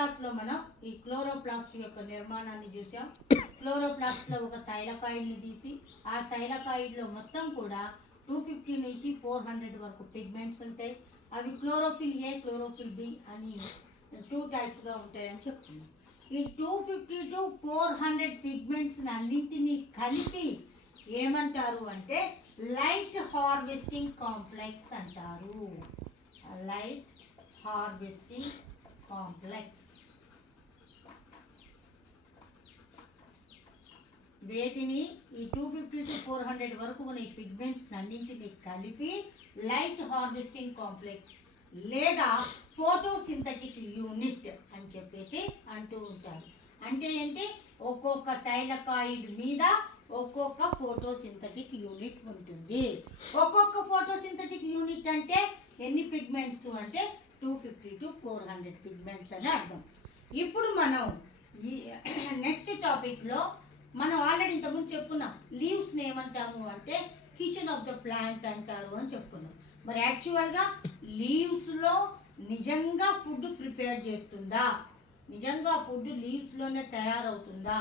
క్లాస్లో మనం ఈ క్లోరోప్లాస్ట్ యొక్క నిర్మాణాన్ని చూసాం. క్లోరోప్లాస్ట్లో ఒక థైలకాయిడ్ని తీసి ఆ థైలకాయిడ్లో మొత్తం కూడా 250 నుంచి 400 వరకు పిగ్మెంట్స్ ఉంటాయి. అవి క్లోరోఫిల్ ఏ, క్లోరోఫిల్ బి అని 2 టైప్స్గా ఉంటాయని చెప్తున్నాం. ఈ 250 to 400 పిగ్మెంట్స్ అన్నింటినీ కలిపి ఏమంటారు అంటే లైట్ హార్వెస్టింగ్ కాంప్లెక్స్ అంటారు. Light harvesting complex. వీటిని ఈ 250 to 400 వరకు ఉన్న ఈ పిగ్మెంట్స్ అన్నింటినీ కలిపి లైట్ హార్వెస్టింగ్ కాంప్లెక్స్ లేదా ఫోటోసింథటిక్ యూనిట్ అని చెప్పేసి అంటూ ఉంటారు. అంటే ఏంటి, ఒక్కొక్క థైలకాయిడ్ మీద ఒక్కొక్క ఫోటోసింథటిక్ యూనిట్ ఉంటుంది. ఒక్కొక్క ఫోటోసింథటిక్ యూనిట్ అంటే ఎన్ని పిగ్మెంట్స్ అంటే 250 to 400 పిగ్మెంట్స్ అని అర్థం. ఇప్పుడు మనం ఈ నెక్స్ట్ టాపిక్లో మనం ఆల్రెడీ ఇంతకుముందు చెప్పుకున్నాం, లీవ్స్ని ఏమంటాము అంటే కిచెన్ ఆఫ్ ద ప్లాంట్ అంటారు అని చెప్పుకున్నాం. మరి యాక్చువల్గా లీవ్స్లో నిజంగా ఫుడ్ ప్రిపేర్ చేస్తుందా, నిజంగా ఫుడ్ లీవ్స్లోనే తయారవుతుందా?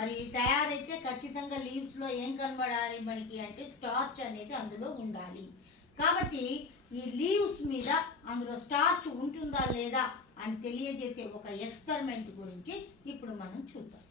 మరి తయారైతే ఖచ్చితంగా లీవ్స్లో ఏం కనబడాలి మనకి అంటే స్టార్చ్ అనేది అందులో ఉండాలి. కాబట్టి ఈ లీవ్స్ మీద అందులో స్టార్చ్ ఉంటుందా లేదా అని తెలియజేసే ఒక ఎక్స్పెరిమెంట్ గురించి ఇప్పుడు మనం చూద్దాం.